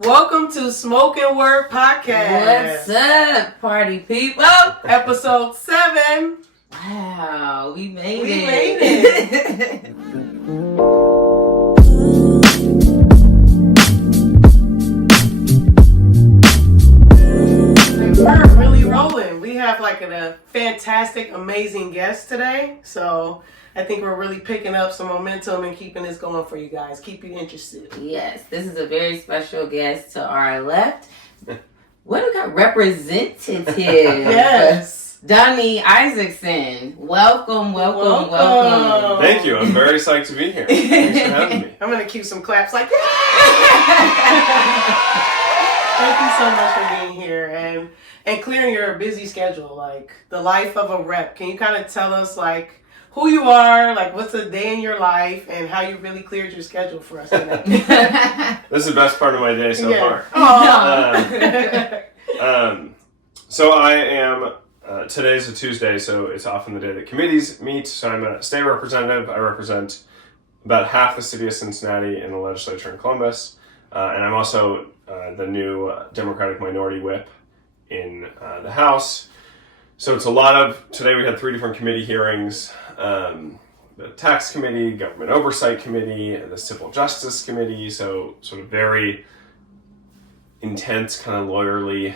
Welcome to Smoke and Word Podcast. What's up, party people? Episode 7. Wow, we made We it. made it. We're really rolling. We have like a fantastic, amazing guest today. So I think we're really picking up some momentum and keeping this going for you guys. Keep you interested. Yes, this is a very special guest to our left. What do we got? Representative. Yes. Dani, Isaacsohn. Welcome. Thank you. I'm very psyched to be here. Thanks for having me. I'm going to cue some claps like, yeah! Thank you so much for being here and clearing your busy schedule, like the life of a rep. Can you kind of tell us like who you are, like what's a day in your life, and how you really cleared your schedule for us today? This is the best part of my day so far. So I am, today's a Tuesday, so it's often the day that committees meet. So I'm a state representative. I represent about half the city of Cincinnati in the legislature in Columbus. And I'm also the new Democratic minority whip in the House. So it's a lot of, today we had 3 different committee hearings. The tax committee, government oversight committee, and the civil justice committee. So sort of very intense, kind of lawyerly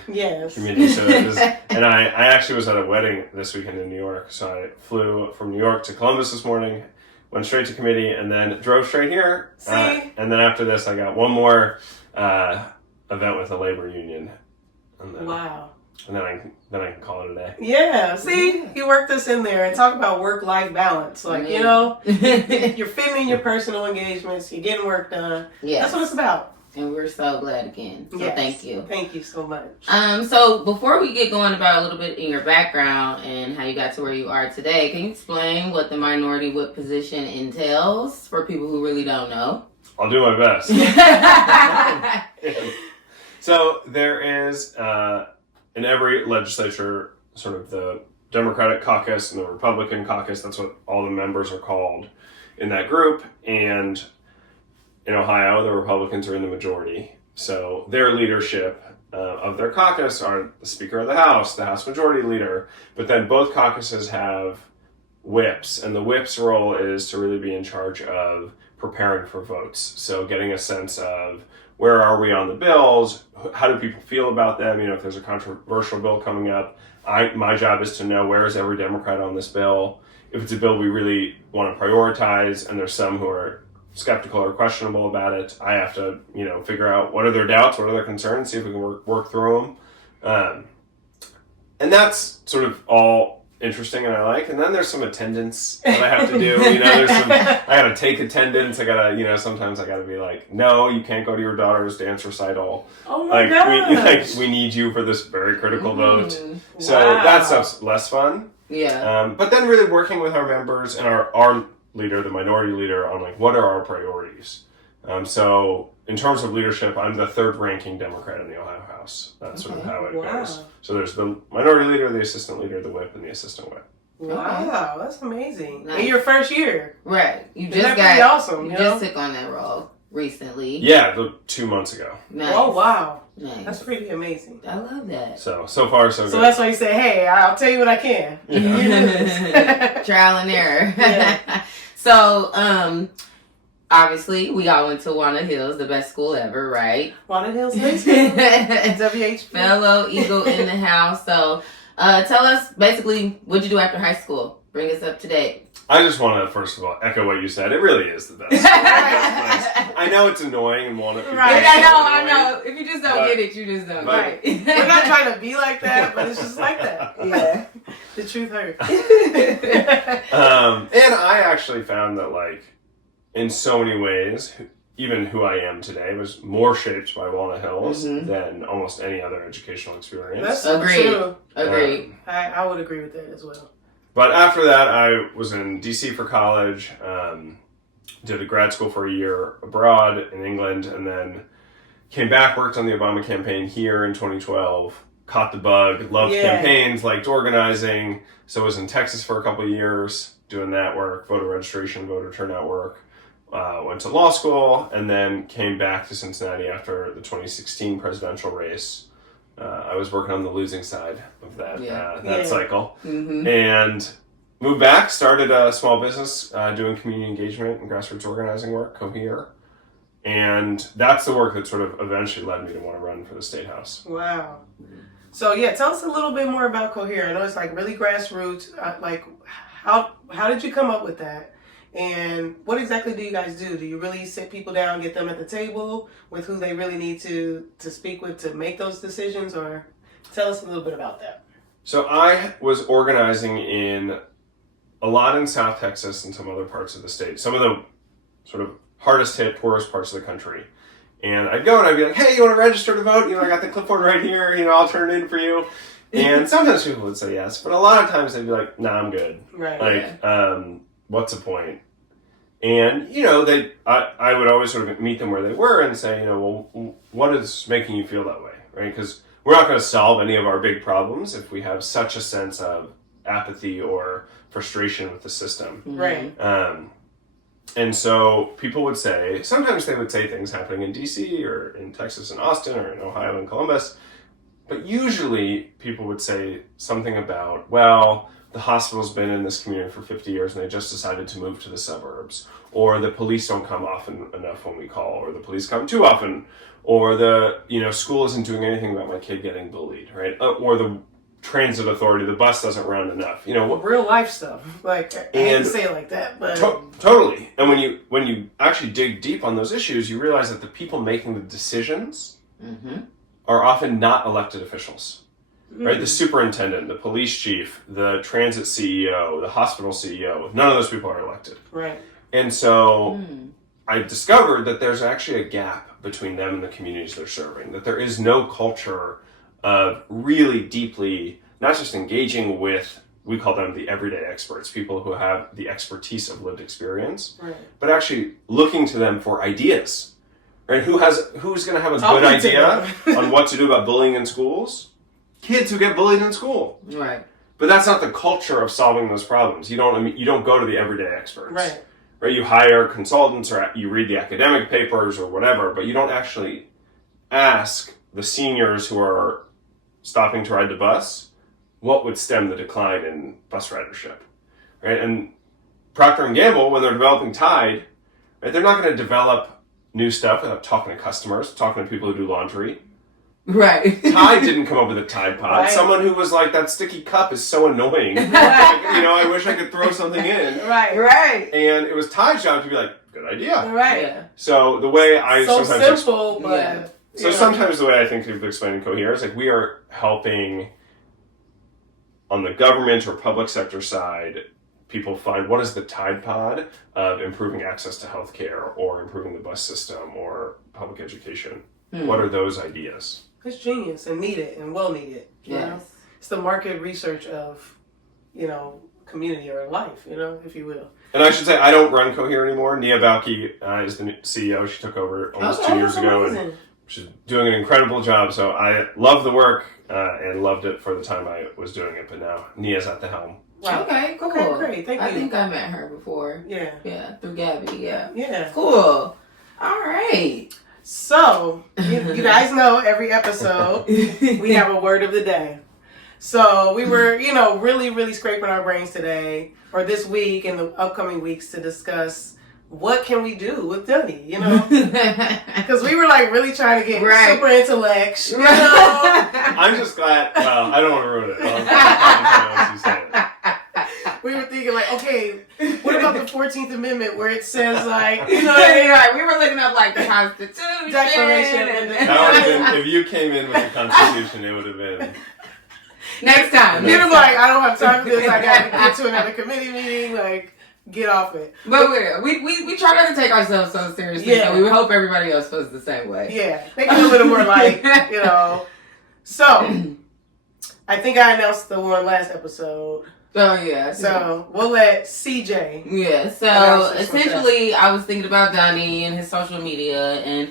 committee. So it was, and I actually was at a wedding this weekend in New York. So I flew from New York to Columbus this morning, went straight to committee, and then drove straight here. And then after this, I got one more event with the labor union. And then, wow. And then I can call it a day. Yeah, see, you worked this in there and talk about work-life balance. Like, you know, you're fitting in your personal engagements, you're getting work done. Yes. That's what it's about. And we're so glad again. So thank you. Thank you so much. So before we get going about a little bit in your background and how you got to where you are today, can you explain what the minority whip position entails for people who really don't know? I'll do my best. So there is, in every legislature, sort of the Democratic caucus and the Republican caucus. That's what all the members are called in that group. And in Ohio, the Republicans are in the majority. So their leadership of their caucus are the Speaker of the House Majority Leader. But then both caucuses have whips. And the whip's role is to really be in charge of preparing for votes. So getting a sense of where are we on the bills? How do people feel about them? You know, if there's a controversial bill coming up, my job is to know where is every Democrat on this bill. If it's a bill we really want to prioritize, and there's some who are skeptical or questionable about it, I have to, you know, figure out what are their doubts, what are their concerns, see if we can work through them. And that's sort of all interesting and I like. And then there's some attendance that I have to do. You know, I gotta take attendance. I gotta, you know, sometimes I gotta be like, no, you can't go to your daughter's dance recital. Oh my gosh. We need you for this very critical vote. So wow. that stuff's less fun. Yeah. But then really working with our members and our leader, the minority leader, on like, what are our priorities? So in terms of leadership, I'm the 3rd ranking Democrat in the Ohio House. That's sort of how it goes. So there's the minority leader, the assistant leader, the whip, and the assistant whip. Wow, that's amazing. Nice. In your first year. Right. You just got pretty awesome. You just took on that role recently. Yeah, 2 months ago. Nice. Oh wow. Nice. That's pretty amazing. I love that. So far so good. So that's why you say, hey, I'll tell you what I can. Trial and error. Yeah. So, obviously, we all went to Walnut Hills, the best school ever, right? Walnut Hills High School. WHP. Fellow Eagle in the house. So, tell us basically what'd you do after high school? Bring us up to date. I just want to, first of all, echo what you said. It really is the best. I know it's annoying and Walnut. Right. I know. If you just don't get it, you just don't get it. We're not trying to be like that, but it's just like that. Yeah. The truth hurts. And I actually found that, like, in so many ways, even who I am today was more shaped by Walnut Hills than almost any other educational experience. That's so true. Agreed. I would agree with that as well. But after that, I was in D.C. for college, did a grad school for a year abroad in England, and then came back, worked on the Obama campaign here in 2012, caught the bug, loved campaigns, liked organizing, so was in Texas for a couple of years doing that work, voter registration, voter turnout work. went to law school, and then came back to Cincinnati after the 2016 presidential race. I was working on the losing side of that cycle. Mm-hmm. And moved back, started a small business doing community engagement and grassroots organizing work, Cohear. And that's the work that sort of eventually led me to want to run for the State House. Wow. So yeah, tell us a little bit more about Cohear. I know it's like really grassroots. Like, how did you come up with that? And what exactly do you guys do? Do you really sit people down, get them at the table with who they really need to speak with to make those decisions? Or tell us a little bit about that. So I was organizing in a lot in South Texas and some other parts of the state. Some of the sort of hardest hit, poorest parts of the country. And I'd go and I'd be like, hey, you want to register to vote? I got the clipboard right here. I'll turn it in for you. And sometimes people would say yes, but a lot of times they'd be like, nah, I'm good. Right. What's the point? And, I would always sort of meet them where they were and say, well, what is making you feel that way, right? Because we're not going to solve any of our big problems if we have such a sense of apathy or frustration with the system. Right. And so people would say, sometimes they would say things happening in DC or in Texas and Austin or in Ohio and Columbus, but usually people would say something about, well, the hospital's been in this community for 50 years and they just decided to move to the suburbs, or the police don't come often enough when we call, or the police come too often, or the school isn't doing anything about my kid getting bullied, right? Or the transit authority, the bus doesn't run enough. Real life stuff. Like, I hate to say it like that, but totally. And when you actually dig deep on those issues, you realize that the people making the decisions are often not elected officials. Right, the superintendent, the police chief, the transit CEO, the hospital CEO, none of those people are elected. Right. And so I discovered that there's actually a gap between them and the communities they're serving, that there is no culture of really deeply, not just engaging with, we call them the everyday experts, people who have the expertise of lived experience, but actually looking to them for ideas. Right? Who's going to have a good idea on what to do about bullying in schools? Kids who get bullied in school. Right. But that's not the culture of solving those problems. You don't go to the everyday experts. Right? You hire consultants or you read the academic papers or whatever, but you don't actually ask the seniors who are stopping to ride the bus what would stem the decline in bus ridership. Right? And Procter & Gamble, when they're developing Tide, right, they're not going to develop new stuff without talking to customers, talking to people who do laundry. Right. Tide didn't come up with a Tide Pod. Right. Someone who was like, that sticky cup is so annoying. I wish I could throw something in. Right. And it was Tide's job to be like, good idea. Right. Yeah. So the way I sometimes... simple, but... So sometimes the way I think people explain Cohear is like, we are helping on the government or public sector side, people find what is the Tide Pod of improving access to healthcare or improving the bus system or public education. What are those ideas? It's genius and needed and well needed. Yes. It's the market research of, community or life, if you will. And I should say, I don't run Cohear anymore. Nia Bauke is the new CEO. She took over almost 2 years ago. And she's doing an incredible job. So I love the work and loved it for the time I was doing it. But now Nia's at the helm. Wow. Okay, cool. Okay, great. Thank you. I think I met her before. Yeah. Yeah, through Gabby. Yeah. Cool. All right. So, you guys know every episode we have a word of the day. So we were, really, really scraping our brains today or this week and the upcoming weeks to discuss what can we do with Dani, Because we were really trying to get super intellect, I'm just glad, I don't want to ruin it. We were thinking okay, what about the 14th Amendment where it says right. We were looking up the Constitution. Declaration. That would have been, if you came in with the Constitution, it would have been. Next time. He was I don't have time for this. I got to get to another committee meeting. Get off it. But we try not to take ourselves so seriously. Yeah. So we hope everybody else feels the same way. Yeah. Make it a little more So, I think I announced the one last episode. Oh, yeah. So, we'll let CJ. Yeah, so essentially, I was thinking about Dani and his social media, and,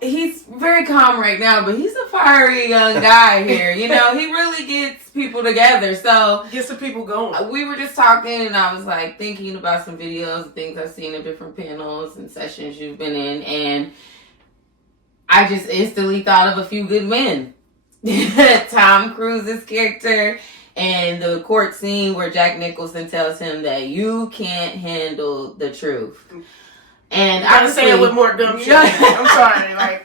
He's very calm right now, but he's a fiery young guy here. He really gets people together. So get some people going. We were just talking, and I was like thinking about some videos and things I've seen in different panels and sessions you've been in, and I just instantly thought of a few good men. Tom Cruise's character and the court scene where Jack Nicholson tells him that you can't handle the truth. And I was saying it with more gumption. I'm sorry,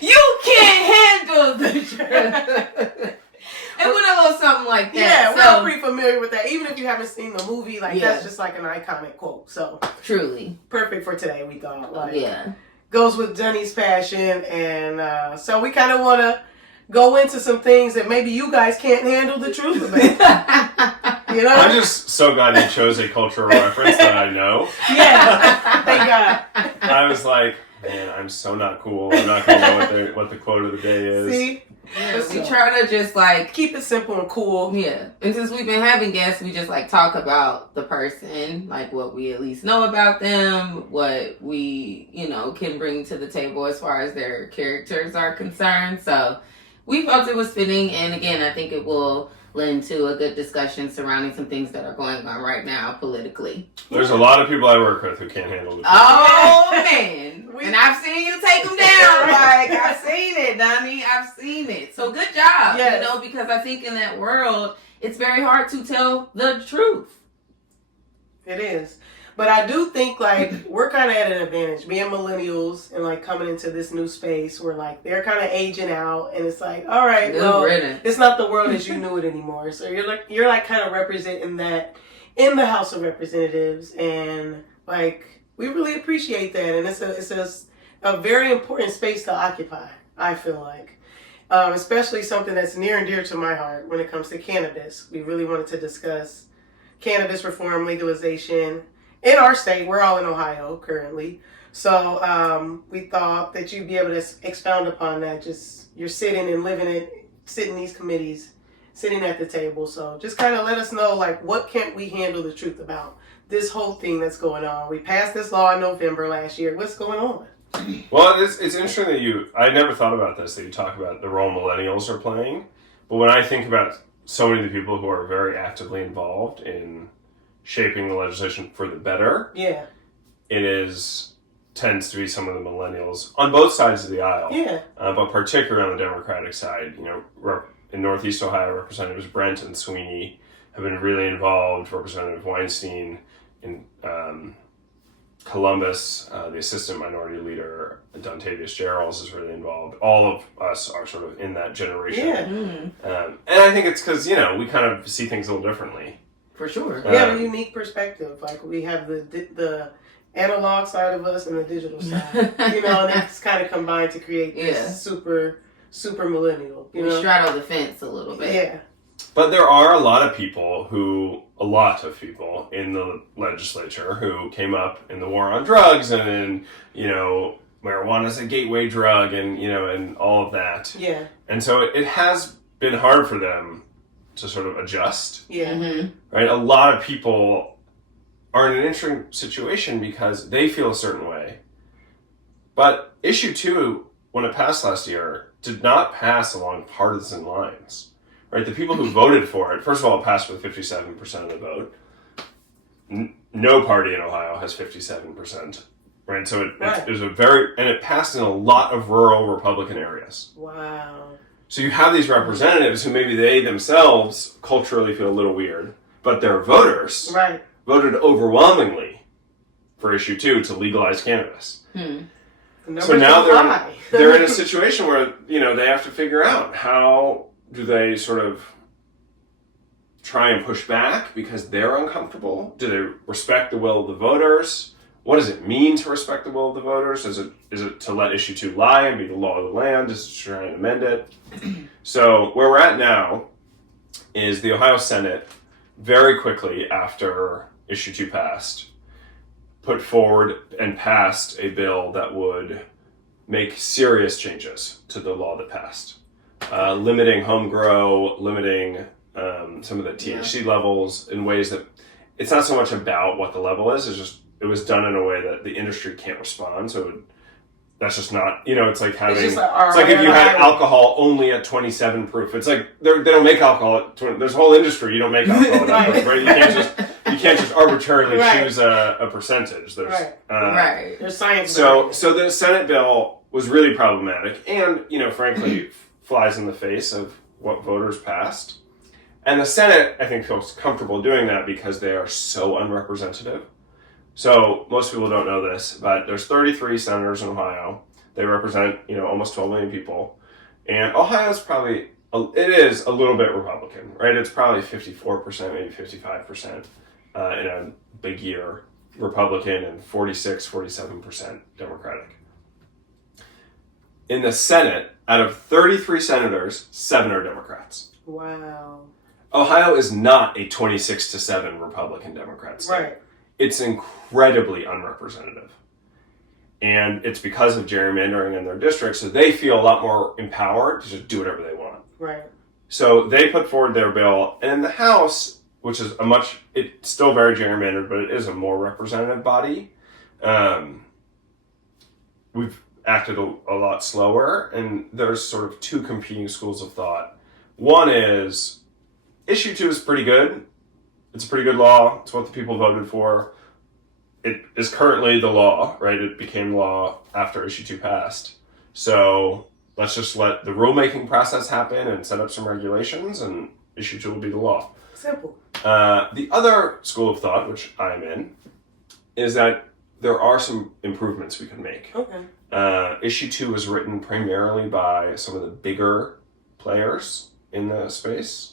you can't handle the truth. And with a little something like that. Yeah, we're all pretty familiar with that. Even if you haven't seen the movie, that's just like an iconic quote. So truly perfect for today. We thought, yeah, goes with Dani's passion, and so we kind of want to go into some things that maybe you guys can't handle the truth about. I'm just so glad you chose a cultural reference that I know. Yeah, thank God. I was like, man, I'm so not cool. I'm not going to know what the quote of the day is. See? Yeah, we try to just keep it simple and cool. Yeah. And since we've been having guests, we just talk about the person, what we at least know about them, what we, can bring to the table as far as their characters are concerned. So we felt it was fitting, and again, I think it will lend to a good discussion surrounding some things that are going on right now politically. There's a lot of people I work with who can't handle the truth. Oh, man. And I've seen you take them down. I've seen it, Dani. I've seen it. So good job. Yes. Because I think in that world, it's very hard to tell the truth. It is. But I do think, we're kind of at an advantage. Being millennials and, coming into this new space where, they're kind of aging out. And it's all right, it's not the world as you knew it anymore. So you're kind of representing that in the House of Representatives. And, we really appreciate that. And it's a very important space to occupy, I feel like. Especially something that's near and dear to my heart when it comes to cannabis. We really wanted to discuss cannabis reform, legalization. In our state, we're all in Ohio currently. So we thought that you'd be able to expound upon that. Just you're sitting and living it, sitting in these committees, sitting at the table. So just kind of let us know, what can't we handle the truth about this whole thing that's going on? We passed this law in November last year. What's going on? Well, it's interesting that I never thought about this, that you talk about the role millennials are playing. But when I think about so many of the people who are very actively involved in shaping the legislation for the better, it tends to be some of the millennials on both sides of the aisle. Yeah. But particularly on the Democratic side, in Northeast Ohio, Representatives Brent and Sweeney have been really involved. Representative Weinstein in Columbus, the assistant minority leader, Dontavious Jarrells, is really involved. All of us are sort of in that generation. Yeah. And I think it's because, we kind of see things a little differently. For sure. We have a unique perspective. We have the analog side of us and the digital side. And it's kind of combined to create this super millennial. We straddle the fence a little bit. Yeah. But there are a lot of people in the legislature who came up in the war on drugs and marijuana is a gateway drug and all of that. Yeah. And so it has been hard for them to sort of adjust. Yeah. Mm-hmm. Right? A lot of people are in an interesting situation because they feel a certain way. But issue 2, when it passed last year, did not pass along partisan lines. Right? The people who voted for it, first of all, it passed with 57% of the vote. No party in Ohio has 57%. Right? So it was and it passed in a lot of rural Republican areas. Wow. So you have these representatives who maybe they themselves culturally feel a little weird, but their voters voted overwhelmingly for issue 2 to legalize cannabis. So now they're in a situation where, they have to figure out how do they sort of try and push back because they're uncomfortable? Do they respect the will of the voters? What does it mean to respect the will of the voters? Is it to let issue 2 lie and be the law of the land? Is it to try and amend it? So where we're at now is the Ohio Senate, very quickly after issue 2 passed, put forward and passed a bill that would make serious changes to the law that passed. Limiting home grow, limiting some of the THC levels in ways that it's not so much about what the level is, it's just it was done in a way that the industry can't respond. So that's just not, it's like having, It's it's just like if you had alcohol only at 27 proof. It's like they don't make alcohol at 20, there's a whole industry, you don't make alcohol at that proof, right? You can't just arbitrarily choose a percentage. There's, right. There's science. So the Senate bill was really problematic and, frankly, flies in the face of what voters passed. And the Senate, I think, feels comfortable doing that because they are so unrepresentative. So most people don't know this, but there's 33 senators in Ohio. They represent, almost 12 million people. And Ohio's probably, it is a little bit Republican, right? It's probably 54%, maybe 55% in a big year Republican and 47% Democratic. In the Senate, out of 33 senators, 7 are Democrats. Wow. Ohio is not a 26-7 Republican Democrat state. Right. It's incredibly unrepresentative. And it's because of gerrymandering in their districts, so they feel a lot more empowered to just do whatever they want. Right. So they put forward their bill, and in the House, which is it's still very gerrymandered, but it is a more representative body, we've acted a lot slower, and there's sort of 2 competing schools of thought. One is, Issue 2 is pretty good. It's a pretty good law. It's what the people voted for. It is currently the law, right? It became law after Issue 2 passed. So let's just let the rulemaking process happen and set up some regulations, and Issue 2 will be the law. Simple. The other school of thought, which I'm in, is that there are some improvements we can make. Okay. Issue 2 was written primarily by some of the bigger players in the space.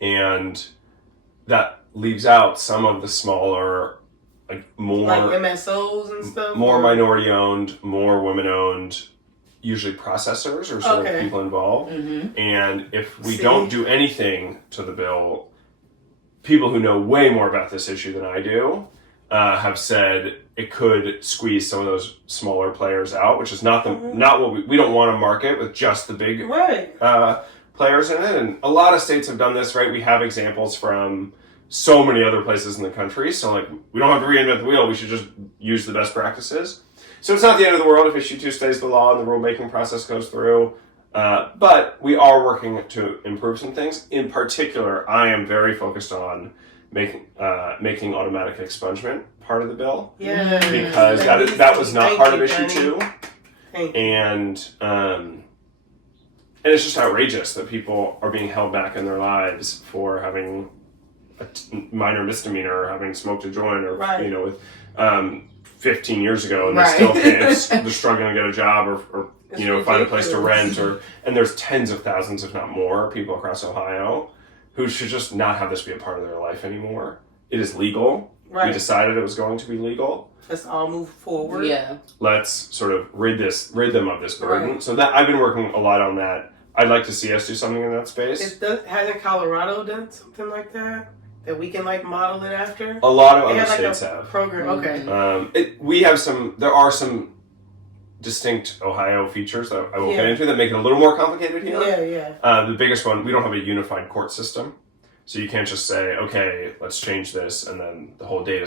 And that leaves out some of the smaller, more... Like MSOs and stuff? More minority-owned, more women-owned, usually processors or sort of people involved. Mm-hmm. And if we don't do anything to the bill, people who know way more about this issue than I do have said it could squeeze some of those smaller players out, which is not what we don't want to market with just the big players in it. And a lot of states have done this, right? We have examples from so many other places in the country. So we don't have to reinvent the wheel. We should just use the best practices. So it's not the end of the world if Issue 2 stays the law and the rulemaking process goes through. But we are working to improve some things. In particular, I am very focused on making automatic expungement part of the bill. Yeah. Because that was not part of Issue 2. And it's just outrageous that people are being held back in their lives for having a minor misdemeanor or having smoked a joint or, with 15 years ago, and they still can't, they're struggling to get a job or find a place to rent, and there's tens of thousands, if not more, people across Ohio who should just not have this be a part of their life anymore. It is legal. We decided it was going to be legal. Let's all move forward. Yeah. Let's sort of rid them of this burden. So that I've been working a lot on that. I'd like to see us do something in that space. Hasn't Colorado done something like that? That we can model it after? A lot of other states have. Program, okay. There are some distinct Ohio features that I will get into that make it a little more complicated here. The biggest one, we don't have a unified court system. So you can't just say, okay, let's change this, and then the whole data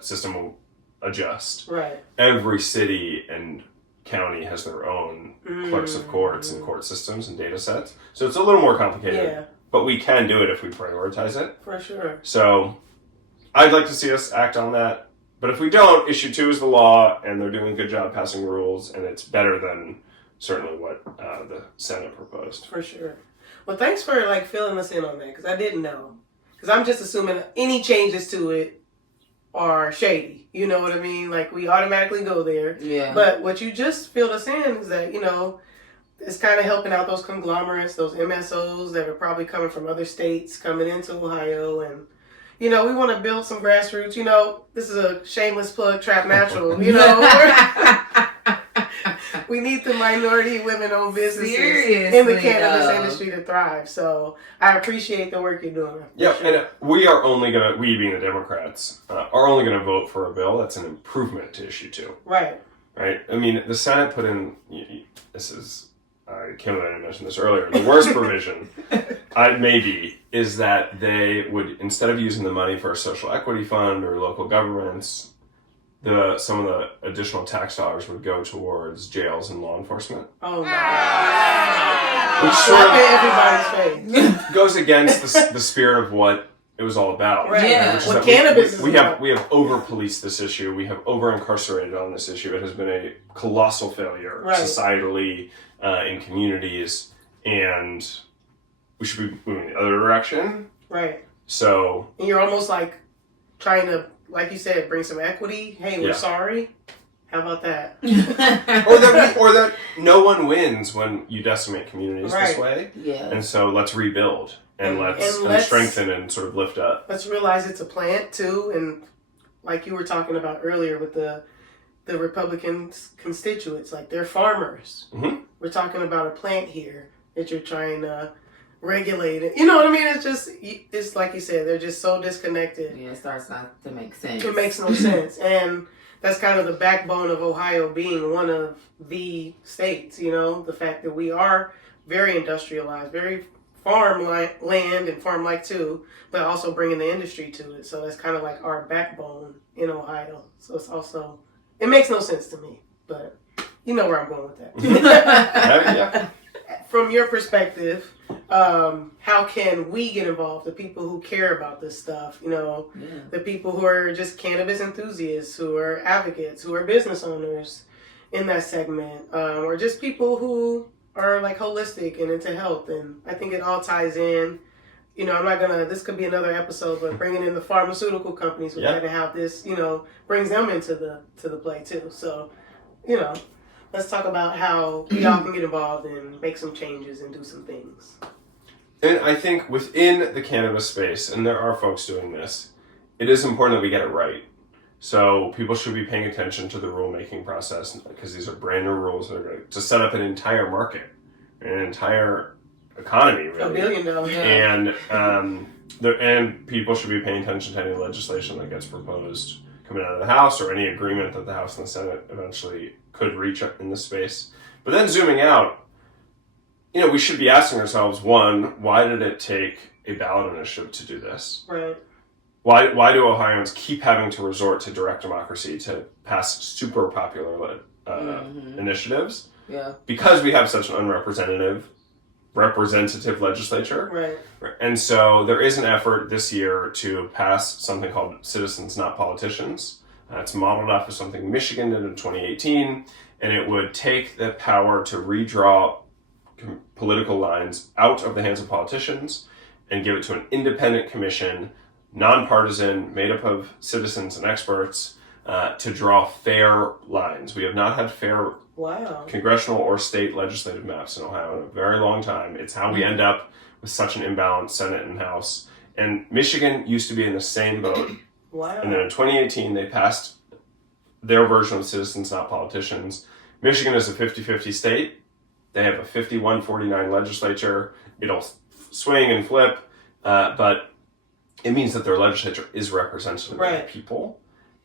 system will adjust. Right. Every city and county has their own clerks of courts and court systems and data sets. So it's a little more complicated. Yeah. But we can do it if we prioritize it. For sure. So I'd like to see us act on that. But if we don't, Issue 2 is the law, and they're doing a good job passing rules, and it's better than certainly what the Senate proposed. For sure. Well, thanks for filling us in on that, because I didn't know. Because I'm just assuming any changes to it are shady. You know what I mean? We automatically go there. Yeah. But what you just filled us in is that, it's kind of helping out those conglomerates, those MSOs that are probably coming from other states, coming into Ohio. And, we want to build some grassroots. This is a shameless plug, Trap Natural. We need the minority women-owned businesses in the cannabis industry to thrive. So I appreciate the work you're doing. Yeah, and we being the Democrats, are only going to vote for a bill that's an improvement to Issue 2. Right. Right? I mean, the Senate put in, I can't believe I didn't mention this earlier, the worst provision, is that they would, instead of using the money for a social equity fund or local governments, some of the additional tax dollars would go towards jails and law enforcement. Oh my God. Which Slap in everybody's face. goes against the spirit of what it was all about. Right. Yeah. Which is What that cannabis we is about. have over-policed this issue. We have over-incarcerated on this issue. It has been a colossal failure Right. societally, in communities, and we should be moving the other direction. Right. So, And you're almost like trying to, like you said, bring some equity. Hey, we're Yeah. sorry. How about that? or that no one wins when you decimate communities this Right. way. Yeah. And so let's rebuild and let's strengthen and sort of lift up. Let's realize it's a plant too, and like you were talking about earlier with the Republican constituents, like they're farmers. Mhm. We're talking about a plant here that you're trying to regulate it. You know what I mean? It's like you said, they're just so disconnected. Yeah, it starts not to make sense. It makes no sense. And that's kind of the backbone of Ohio being one of the states, you know, the fact that we are very industrialized, very land and farm-like too, but also bringing the industry to it. So that's kind of like our backbone in Ohio. So it's also, it makes no sense to me, but you know where I'm going with that. Yeah. From your perspective, how can we get involved? The people who care about this stuff, you know, Yeah. the people who are just cannabis enthusiasts, who are advocates, who are business owners in that segment, or just people who are like holistic and into health. And I think it all ties in. You know, I'm not gonna, this could be another episode, but bringing in the pharmaceutical companies would have to have this, you know, brings them into the play too. So, you know, let's talk about how we all can get involved and make some changes and do some things. And I think within the cannabis space, and there are folks doing this, it is important that we get it right. So people should be paying attention to the rulemaking process because these are brand new rules that are going to set up an entire market, an entire economy, really. $1 billion. And people should be paying attention to any legislation that gets proposed coming out of the House or any agreement that the House and the Senate eventually could reach in this space. But then zooming out, you know, we should be asking ourselves, one, why did it take a ballot initiative to do this? Right. Why do Ohioans keep having to resort to direct democracy to pass super popular initiatives? Yeah. Because we have such an representative legislature. Right. And so there is an effort this year to pass something called Citizens Not Politicians. It's modeled off of something Michigan did in 2018, and it would take the power to redraw political lines out of the hands of politicians and give it to an independent commission, nonpartisan, made up of citizens and experts, to draw fair lines. We have not had fair congressional or state legislative maps in Ohio in a very long time. It's how we end up with such an imbalanced Senate and House. And Michigan used to be in the same boat. Wow. And then in 2018, they passed their version of Citizens Not Politicians. Michigan is a 50-50 state. They have a 51-49 legislature. It'll swing and flip, but it means that their legislature is representative of the people.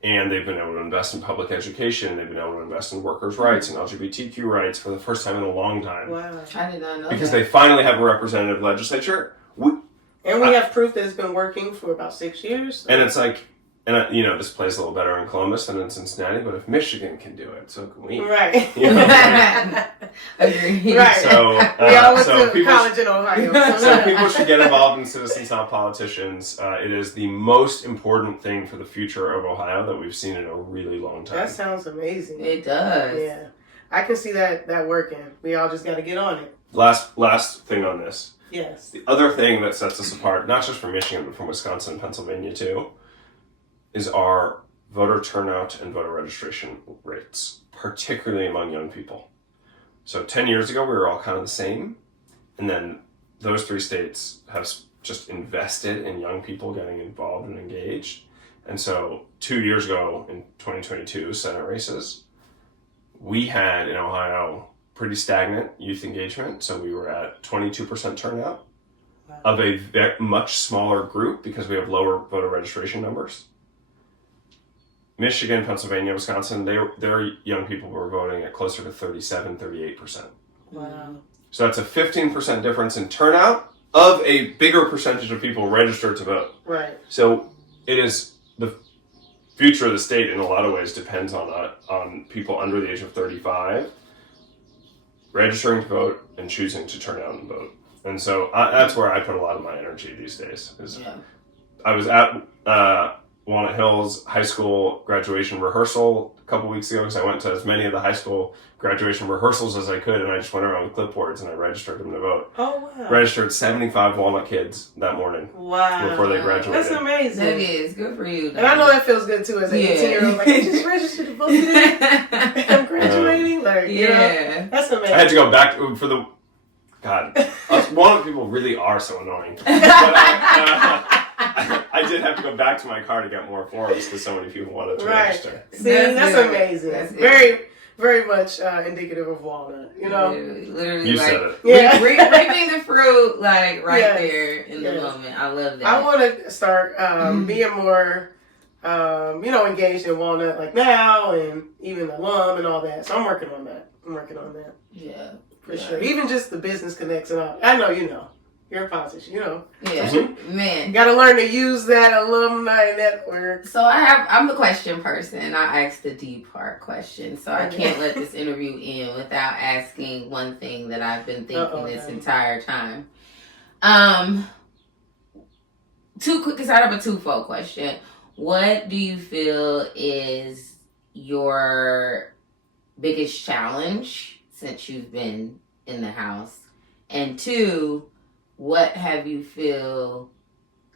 And they've been able to invest in public education. They've been able to invest in workers' rights and LGBTQ rights for the first time in a long time. Wow. I did not know Because that. they finally have a representative legislature. And we have proof that it's been working for about 6 years. And it's like, and you know, this plays a little better in Columbus than in Cincinnati, but if Michigan can do it, so can we. Right. You know? Agreed. Right. So, we all went so to college in Ohio. So people should get involved in Citizens Not Politicians. It is the most important thing for the future of Ohio that we've seen in a really long time. That sounds amazing. It does. Yeah. I can see that working. We all just got to get on it. Last thing on this. Yes. The other thing that sets us apart, not just from Michigan, but from Wisconsin and Pennsylvania too, is our voter turnout and voter registration rates, particularly among young people. So 10 years ago, we were all kind of the same. And then those three states have just invested in young people getting involved and engaged. And so 2 years ago in 2022 Senate races, we had in Ohio pretty stagnant youth engagement. So we were at 22% turnout of a much smaller group because we have lower voter registration numbers. Michigan, Pennsylvania, Wisconsin, their young people were voting at closer to 37, 38%. Wow. So that's a 15% difference in turnout of a bigger percentage of people registered to vote. Right. So it is future of the state in a lot of ways depends on people under the age of 35 registering to vote and choosing to turn out and vote. And so that's where I put a lot of my energy these days. I was at Walnut Hills High School graduation rehearsal a couple weeks ago because I went to as many of the high school graduation rehearsals as I could, and I just went around with clipboards and I registered them to vote. Oh, wow. Registered 75 Walnut kids that morning. Wow. Before they graduated. That's amazing. That is good for you. And I know that feels good too as an 18-year-old. Like, I just registered to vote today. I'm graduating. Like, you know, that's amazing. I had to go back for the... God, us Walnut people really are so annoying. But I did have to go back to my car to get more forms because so many people wanted to register. See, that's amazing. That's very, very much indicative of Walnut. You know, literally, you like, said it. Yeah, reaping the fruit, like there in the moment. I love that. I want to start being more, engaged in Walnut like now, and even alum and all that. So I'm working on that. Yeah. For sure. Even just the business connects and all. I know you know. You're a politician, you know. Yeah. Man. You gotta learn to use that alumni network. So I'm the question person. I ask the deep part question. So I can't let this interview end without asking one thing that I've been thinking this entire time. It's out of a twofold question. What do you feel is your biggest challenge since you've been in the House? And two, what have you feel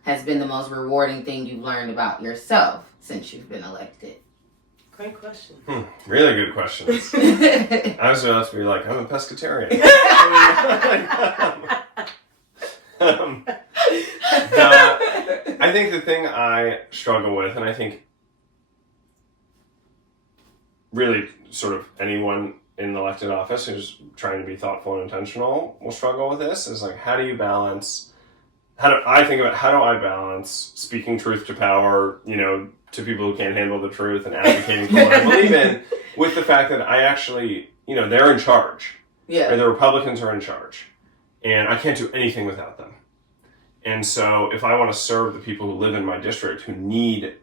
has been the most rewarding thing you've learned about yourself since you've been elected? Great question. Really good questions. I was about to be like, I'm a pescatarian. I think the thing I struggle with, and I think really sort of anyone in elected office who's trying to be thoughtful and intentional will struggle with this, is like, how do I balance speaking truth to power, to people who can't handle the truth and advocating for what I believe in, with the fact that I actually, they're in charge. Yeah. Or the Republicans are in charge. And I can't do anything without them. And so if I want to serve the people who live in my district who need,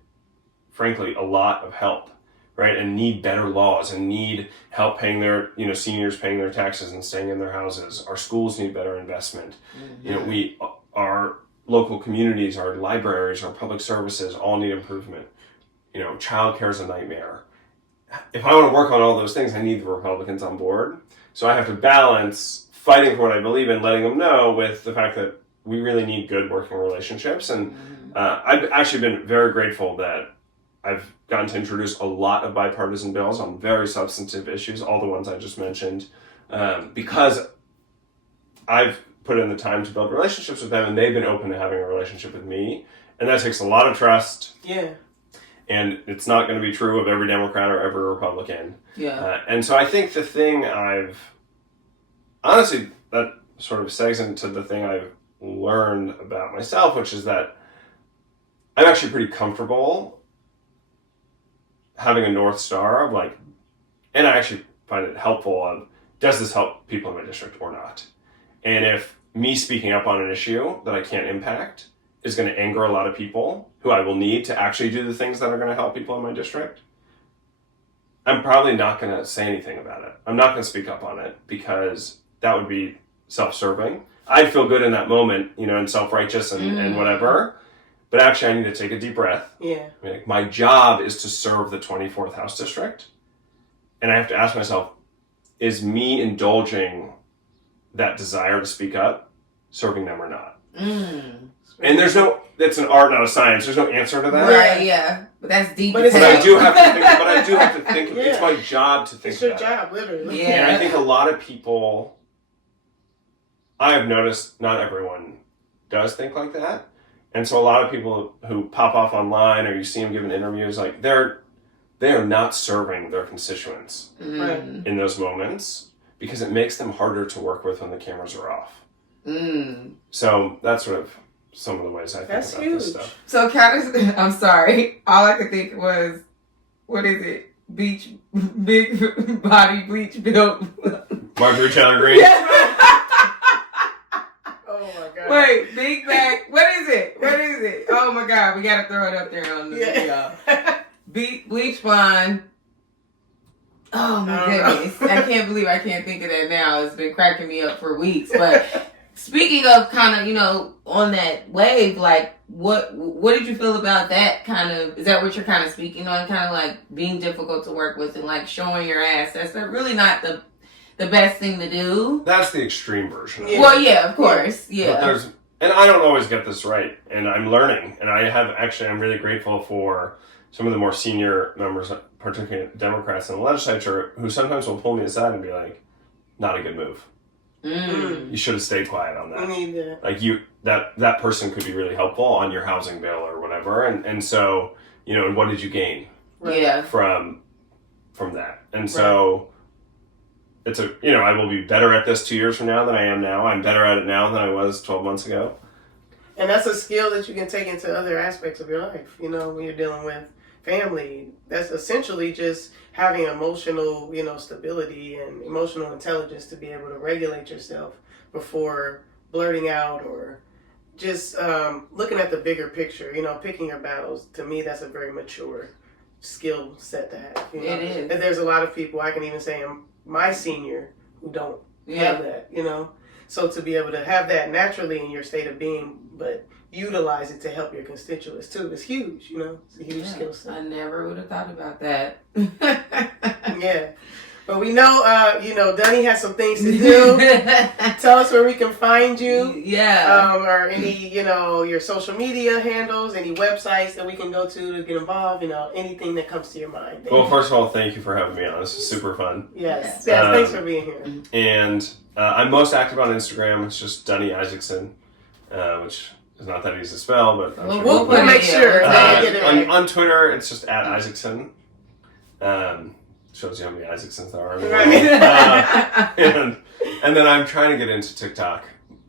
frankly, a lot of help, right, and need better laws and need help paying their, seniors paying their taxes and staying in their houses. Our schools need better investment. Mm-hmm. Our local communities, our libraries, our public services all need improvement. Childcare is a nightmare. If I want to work on all those things, I need the Republicans on board. So I have to balance fighting for what I believe in, letting them know, with the fact that we really need good working relationships. And I've actually been very grateful that I've gotten to introduce a lot of bipartisan bills on very substantive issues, all the ones I just mentioned, because I've put in the time to build relationships with them, and they've been open to having a relationship with me. And that takes a lot of trust. Yeah. And it's not going to be true of every Democrat or every Republican. Yeah. And so I think the thing honestly, that sort of segs into the thing I've learned about myself, which is that I'm actually pretty comfortable having a North Star of and I actually find it helpful of, does this help people in my district or not? And if me speaking up on an issue that I can't impact is going to anger a lot of people who I will need to actually do the things that are going to help people in my district, I'm probably not going to say anything about it. I'm not going to speak up on it because that would be self-serving. I'd feel good in that moment, and self-righteous and whatever. But actually, I need to take a deep breath. Yeah. My job is to serve the 24th House District. And I have to ask myself, is me indulging that desire to speak up serving them or not? And that's an art, not a science. There's no answer to that. Right, yeah. But that's deep. But I do have to think, it's my job to think about it. It's your job, literally. Yeah. And I think a lot of people, I have noticed not everyone does think like that. And so a lot of people who pop off online, or you see them giving interviews, they are not serving their constituents in those moments, because it makes them harder to work with when the cameras are off. So that's sort of some of the ways I think about this stuff. So I'm sorry. All I could think was, what is it? Big body bleach built. Marjorie Taylor Greene. Yes. Oh my God. Wait, Big Mac. What is it? Oh my God, we gotta throw it up there on the video. Bleach blonde. Oh my goodness. I can't believe I can't think of that now. It's been cracking me up for weeks. But speaking of kind of, on that wave, like what did you feel about that kind of, is that what you're kind of speaking on? Kind of like being difficult to work with and like showing your ass. That's really not the best thing to do. That's the extreme version of it. Well, yeah, of course. Yeah. But and I don't always get this right, and I'm learning, and I'm really grateful for some of the more senior members, particularly Democrats in the legislature, who sometimes will pull me aside and be like, not a good move. You should have stayed quiet on that. I need that. Like that person could be really helpful on your housing bill or whatever, and so, and what did you gain from that? And so it's I will be better at this 2 years from now than I am now. I'm better at it now than I was 12 months ago. And that's a skill that you can take into other aspects of your life. When you're dealing with family, that's essentially just having emotional, stability and emotional intelligence to be able to regulate yourself before blurting out or just looking at the bigger picture, picking your battles. To me, that's a very mature skill set to have. It is. And there's a lot of people, I can even say my senior, who don't have that, So to be able to have that naturally in your state of being, but utilize it to help your constituents too, is huge, It's a huge skill set. I never would have thought about that. Yeah. But we know, Dani has some things to do. Tell us where we can find you. Yeah. Or any, your social media handles, any websites that we can go to get involved, anything that comes to your mind. Well, first of all, thank you for having me on. This is super fun. Yes. Thanks for being here. And I'm most active on Instagram. It's just Dani Isaacsohn, which is not that easy to spell, but I'm sure we'll make sure. On Twitter, it's just at Isaacsohn. Shows you how many Isaacsons there are. And then I'm trying to get into TikTok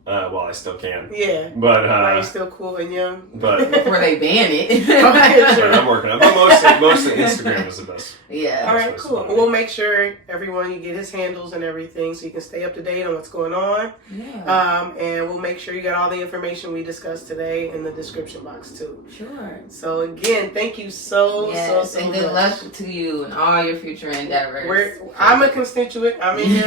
while I still can. Yeah. But while you're still cool and young. But before they ban it. Sure. I'm working on it. But mostly Instagram is the best. Yeah. All right, cool. We'll make sure everyone, you get his handles and everything so you can stay up to date on what's going on. Yeah. And we'll make sure you got all the information we discussed today in the description box too. Sure. So again, thank you so much. And good luck to you and all your future endeavors. I'm a constituent. I'm in your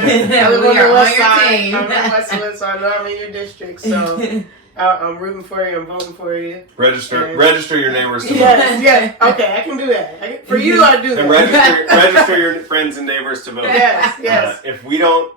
we are on your team. I'm in Westwood, so I know I'm in your district. So I'm rooting for you. I'm voting for you. Register your neighbors to vote. Yes. Okay, I can do that. For you, I do that. And register your friends and neighbors to vote. Yes. If we don't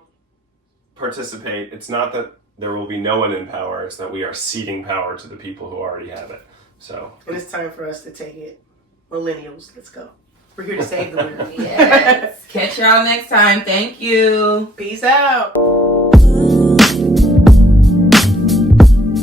participate, it's not that there will be no one in power. It's that we are ceding power to the people who already have it. So. And it's time for us to take it. Millennials, let's go. We're here to save the world. Yes. Catch y'all next time. Thank you. Peace out.